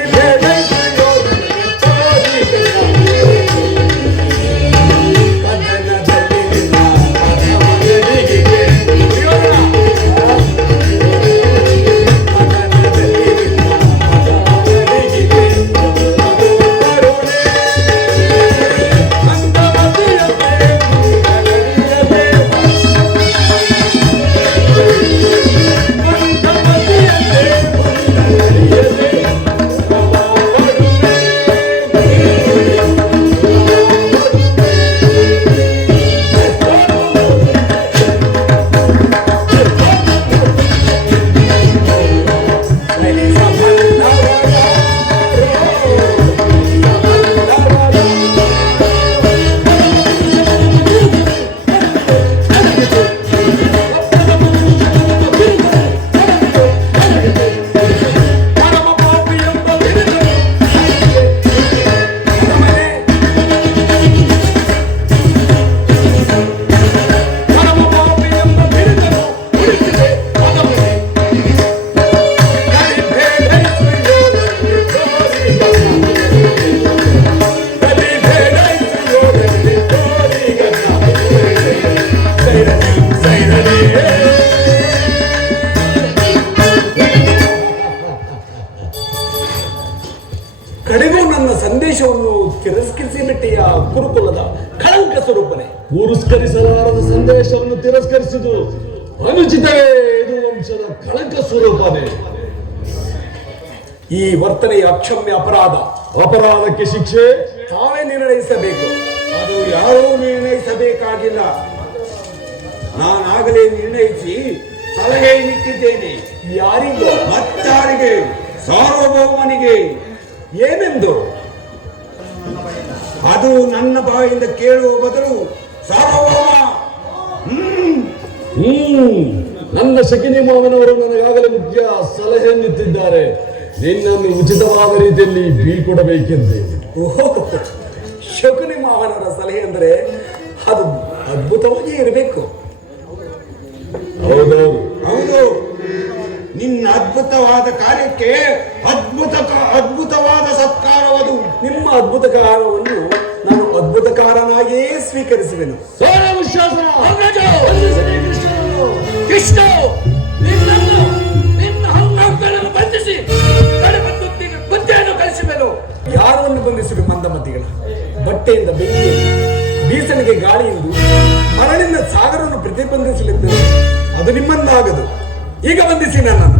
ಸಂದೇಶವನ್ನು ತಿರಸ್ಕರಿಸಿ ಬಿಟ್ಟೆಯ ಕುರುಕುಲದ ಕಳಂಕ ಸ್ವರೂಪನೇ. ಪುರಸ್ಕರಿಸಲಾರದ ಸಂದೇಶವನ್ನು ತಿರಸ್ಕರಿಸಿದು ಅನುಚಿತವೇ. ಇದು ವಂಶದ ಕಳಂಕ ಸ್ವರೂಪನೇ. ಈ ವರ್ತನೆಯ ಅಕ್ಷಮ್ಯ ಅಪರಾಧ. ಅಪರಾಧಕ್ಕೆ ಶಿಕ್ಷೆ ತಾವೇ ನಿರ್ಣಯಿಸಬೇಕು. ಅದು ಯಾರೂ ನಿರ್ಣಯಿಸಬೇಕಾಗಿಲ್ಲ. ನಾನಾಗಲೇ ನಿರ್ಣಯಿಸಿ ಸಲಹೆ ನೀಡಿದ್ದೇನೆ. ಯಾರಿಗೋ? ಮತ್ತಾರಿಗೆ? ಸಾರ್ವಭೌಮನಿಗೆ. ಏನೆಂದು? ಅದು ನನ್ನ ಬಾಯಿಂದ ಕೇಳುವ ಬದಲು ಸಾರ್ವಭೌಮ. ನನ್ನ ಶಕಿನಿ ಮಾವನವರು ನನಗಾಗಲೇ ಮುಖ್ಯ ಸಲಹೆಯನ್ನಿತ್ತಿದ್ದಾರೆ. ನಿನ್ನನ್ನು ಉಚಿತವಾದ ರೀತಿಯಲ್ಲಿ ಬೀಳ್ಕೊಡಬೇಕೆಂದು. ಓಹೋ, ಶಕುನಿ ಮಾವನವರ ಸಲಹೆ ಅಂದರೆ ಅದು ಅದ್ಭುತವಾಗಿ ಇರಬೇಕು. ಹೌದೌದು. ಹೌದು, ನಿನ್ನ ಅದ್ಭುತವಾದ ಕಾರ್ಯಕ್ಕೆ ಅದ್ಭುತವಾದ ಸತ್ಕಾರವದು. ನಿಮ್ಮ ಅದ್ಭುತ ಕಾರ್ಯವನ್ನು ನಾನು ಅದ್ಭುತಕಾರನಾಗಿಯೇ ಸ್ವೀಕರಿಸುವೆನು. ಕೃಷ್ಣ, ನಿನ್ನ ಹಂಗಾಮಗಳನ್ನು ಬಂಧಿಸಿ ಬುದ್ಧಿಯನ್ನು ಕಲಿಸುವೆನು. ಯಾರನ್ನು ಬಂಧಿಸಿರು? ಮಂದಮತಿಗಳ ಬಟ್ಟೆಯಿಂದ ಬೆಂಕಿ, ಬೀಸಣಿಗೆ ಗಾಳಿಯಿಂದ, ಮರಳಿನ ಸಾಗರವನ್ನು ಪ್ರತಿಬಂಧಿಸಲಿದ್ದರು. ಅದು ನಿಮ್ಮಂದಾಗದು. ಈಗ ಬಂಧಿಸಿ ನನ್ನನ್ನು.